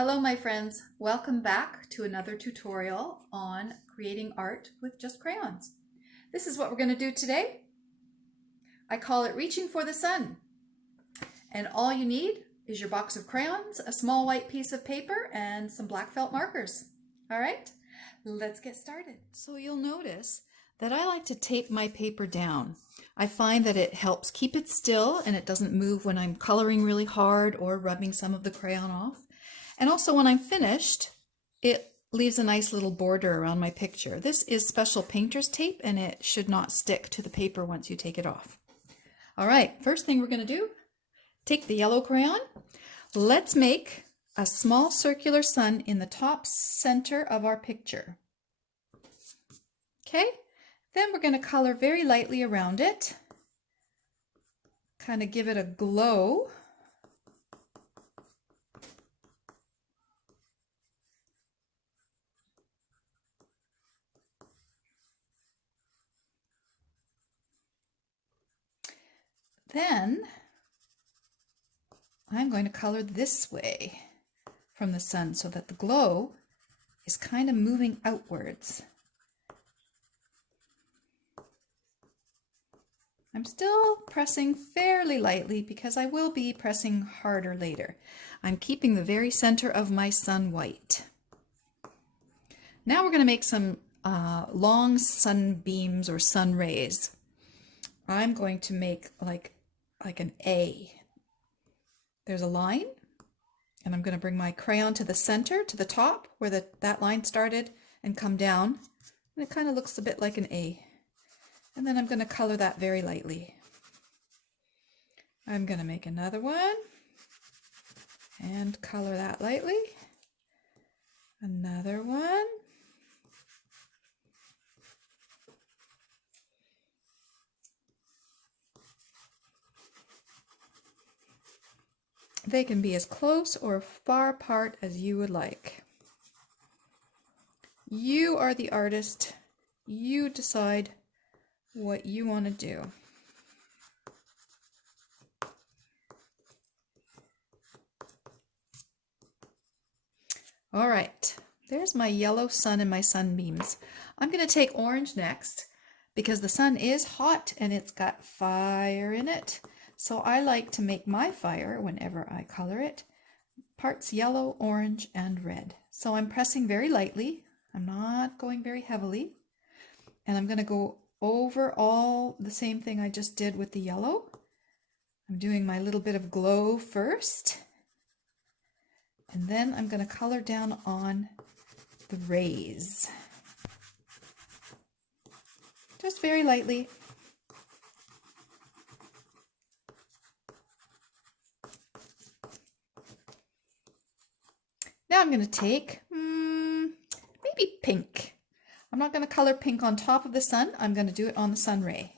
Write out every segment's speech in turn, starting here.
Hello my friends, welcome back to another tutorial on creating art with just crayons. This is what we're going to do today. I call it Reaching for the Sun. And all you need is your box of crayons, a small white piece of paper, and some black felt markers. All right, let's get started. So you'll notice that I like to tape my paper down. I find that it helps keep it still and it doesn't move when I'm coloring really hard or rubbing some of the crayon off. And also when I'm finished, it leaves a nice little border around my picture. This is special painter's tape and it should not stick to the paper once you take it off. All right, first thing we're going to do, take the yellow crayon. Let's make a small circular sun in the top center of our picture. Okay, then we're going to color very lightly around it, kind of give it a glow. Then I'm going to color this way from the sun so that the glow is kind of moving outwards. I'm still pressing fairly lightly because I will be pressing harder later. I'm keeping the very center of my sun white. Now we're going to make some long sunbeams or sun rays. I'm going to make like an A. There's a line, and I'm going to bring my crayon to the center, to the top, where that line started, and come down. And it kind of looks a bit like an A. And then I'm going to color that very lightly. I'm going to make another one, and color that lightly. Another one. They can be as close or far apart as you would like. You are the artist. You decide what you want to do. All right, there's my yellow sun and my sunbeams. I'm going to take orange next because the sun is hot and it's got fire in it. So I like to make my fire, whenever I color it, parts yellow, orange, and red. So I'm pressing very lightly. I'm not going very heavily. And I'm going to go over all the same thing I just did with the yellow. I'm doing my little bit of glow first. And then I'm going to color down on the rays. Just very lightly. Now I'm going to take maybe pink. I'm not going to color pink on top of the sun. I'm going to do it on the sun ray.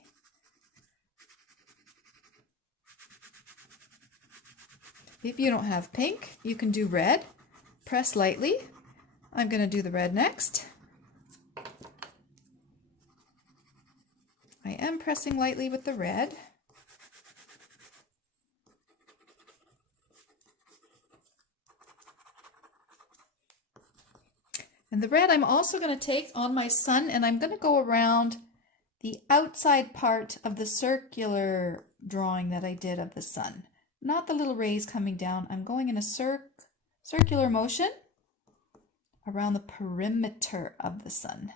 If you don't have pink, you can do red. Press lightly. I'm going to do the red next. I am pressing lightly with the red. And the red I'm also going to take on my sun, and I'm going to go around the outside part of the circular drawing that I did of the sun. Not the little rays coming down. I'm going in a circular motion around the perimeter of the sun.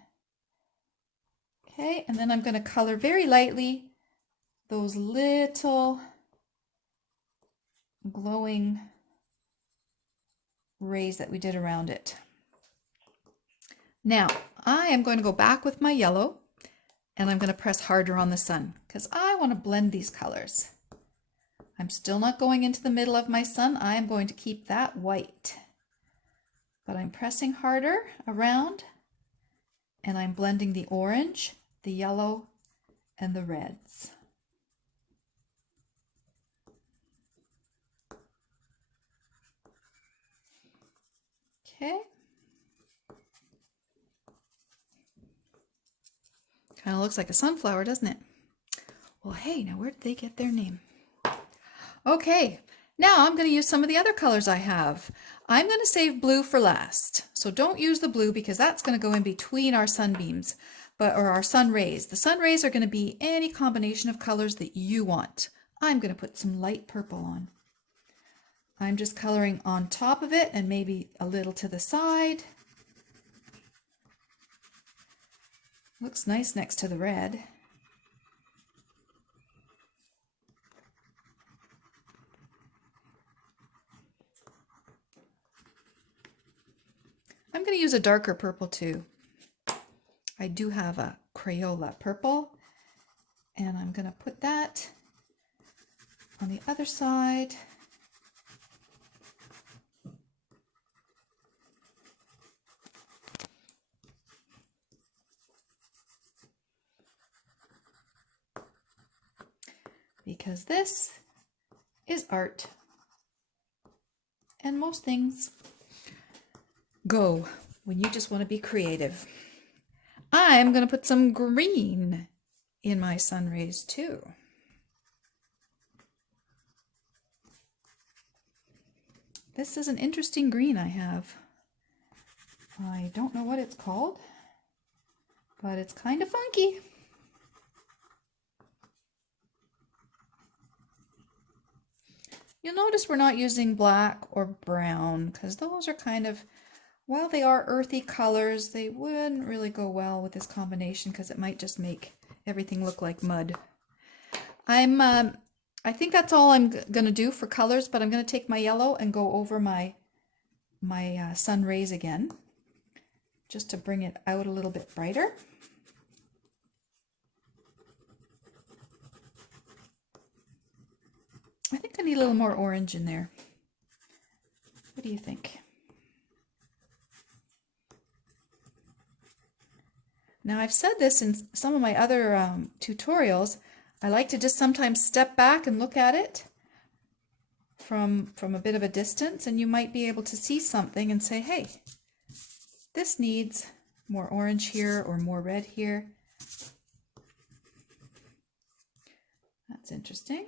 Okay, and then I'm going to color very lightly those little glowing rays that we did around it. Now, I am going to go back with my yellow and I'm going to press harder on the sun because I want to blend these colors. I'm still not going into the middle of my sun. I am going to keep that white. But I'm pressing harder around and I'm blending the orange, the yellow, and the reds. Okay. Kind of looks like a sunflower, doesn't it? Well, hey, now where did they get their name? Okay, Now I'm going to use some of the other colors I have. I'm going to save blue for last. So don't use the blue because that's going to go in between our sunbeams, or our sun rays. The sun rays are going to be any combination of colors that you want. I'm going to put some light purple on. I'm just coloring on top of it and maybe a little to the side. Looks nice next to the red. I'm going to use a darker purple too. I do have a Crayola purple, and I'm going to put that on the other side. Because this is art, and most things go when you just want to be creative. I'm going to put some green in my sun rays too. This is an interesting green I have. I don't know what it's called, but it's kind of funky. You'll notice we're not using black or brown because those are kind of, while they are earthy colors, they wouldn't really go well with this combination because it might just make everything look like mud. I think that's all I'm going to do for colors, but I'm going to take my yellow and go over my sun rays again, just to bring it out a little bit brighter. I think I need a little more orange in there. What do you think? Now, I've said this in some of my other tutorials. I like to just sometimes step back and look at it from a bit of a distance, and you might be able to see something and say, hey, this needs more orange here or more red here. That's interesting.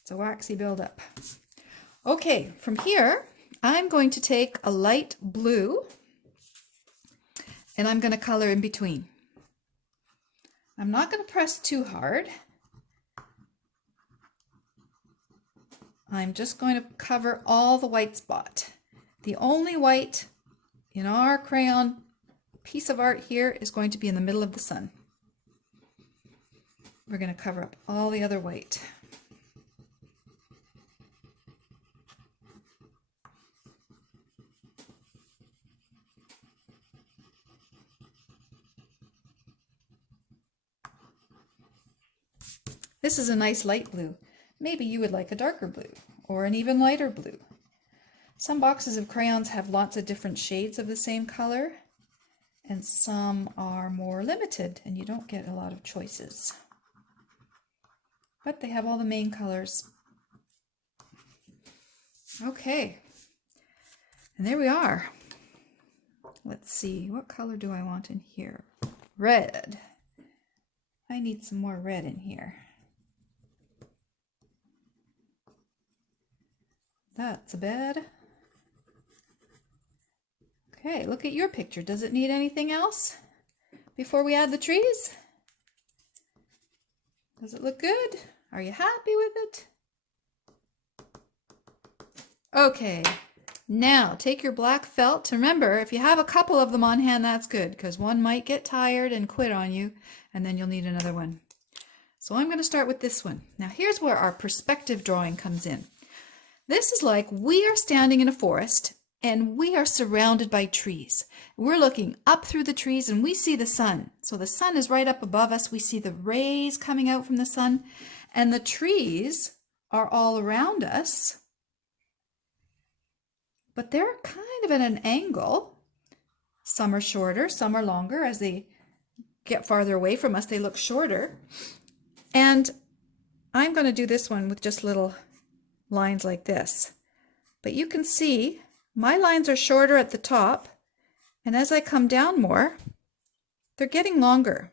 It's a waxy buildup. Okay, from here, I'm going to take a light blue and I'm going to color in between. I'm not going to press too hard. I'm just going to cover all the white spot. The only white in our crayon piece of art here is going to be in the middle of the sun. We're going to cover up all the other white. This is a nice light blue. Maybe you would like a darker blue or an even lighter blue. Some boxes of crayons have lots of different shades of the same color, and some are more limited and you don't get a lot of choices. But they have all the main colors. Okay, and there we are. Let's see, what color do I want in here? Red. I need some more red in here. That's a bed. Okay, look at your picture. Does it need anything else before we add the trees? Does it look good? Are you happy with it? Okay, now take your black felt. Remember, if you have a couple of them on hand, that's good, because one might get tired and quit on you, and then you'll need another one. So I'm going to start with this one. Now here's where our perspective drawing comes in. This is like we are standing in a forest and we are surrounded by trees. We're looking up through the trees and we see the sun. So the sun is right up above us. We see the rays coming out from the sun, and the trees are all around us, but they're kind of at an angle. Some are shorter, some are longer. As they get farther away from us, they look shorter. And I'm going to do this one with just little lines like this. But you can see my lines are shorter at the top, and as I come down more, they're getting longer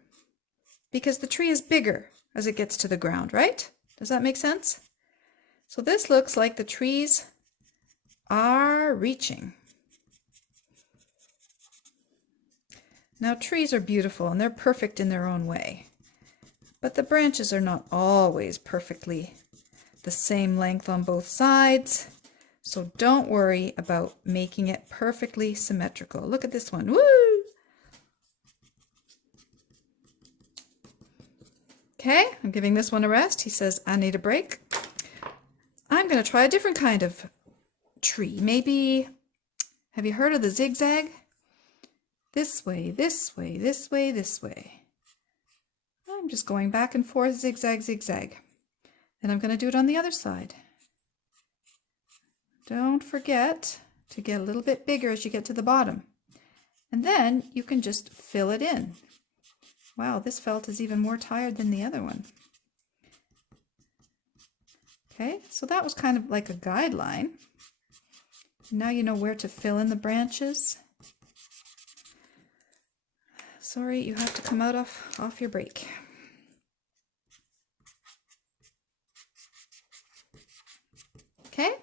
because the tree is bigger as it gets to the ground, right? Does that make sense? So this looks like the trees are reaching. Now trees are beautiful and they're perfect in their own way, but the branches are not always perfectly the same length on both sides. So don't worry about making it perfectly symmetrical. Look at this one. Woo! Okay, I'm giving this one a rest. He says, I need a break. I'm going to try a different kind of tree. Maybe, have you heard of the zigzag? This way, this way, this way, this way. I'm just going back and forth, zigzag, zigzag. Then I'm going to do it on the other side. Don't forget to get a little bit bigger as you get to the bottom. And then you can just fill it in. Wow, this felt is even more tired than the other one. Okay, so that was kind of like a guideline. Now you know where to fill in the branches. Sorry, you have to come out off your break. Okay.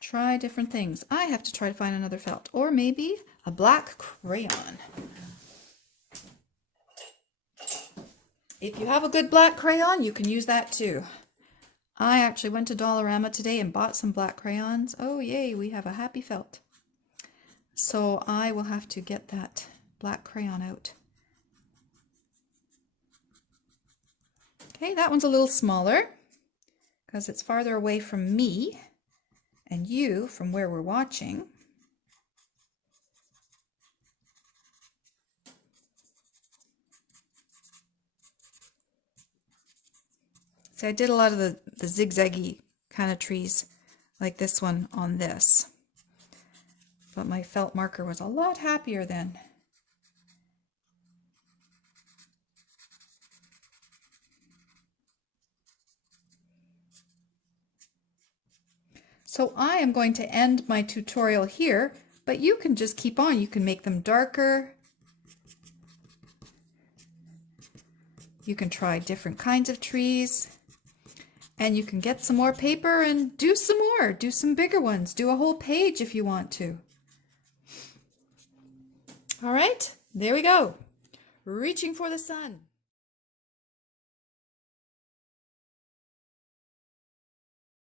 Try different things. I have to try to find another felt, or maybe a black crayon. If you have a good black crayon, you can use that too. I actually went to Dollarama today and bought some black crayons. Oh yay, we have a happy felt. So I will have to get that black crayon out. Okay, that one's a little smaller because it's farther away from me and you from where we're watching. See, I did a lot of the zigzaggy kind of trees like this one on this, but my felt marker was a lot happier then. So I am going to end my tutorial here, but you can just keep on. You can make them darker. You can try different kinds of trees. And you can get some more paper and do some more. Do some bigger ones. Do a whole page if you want to. All right, there we go. Reaching for the sun.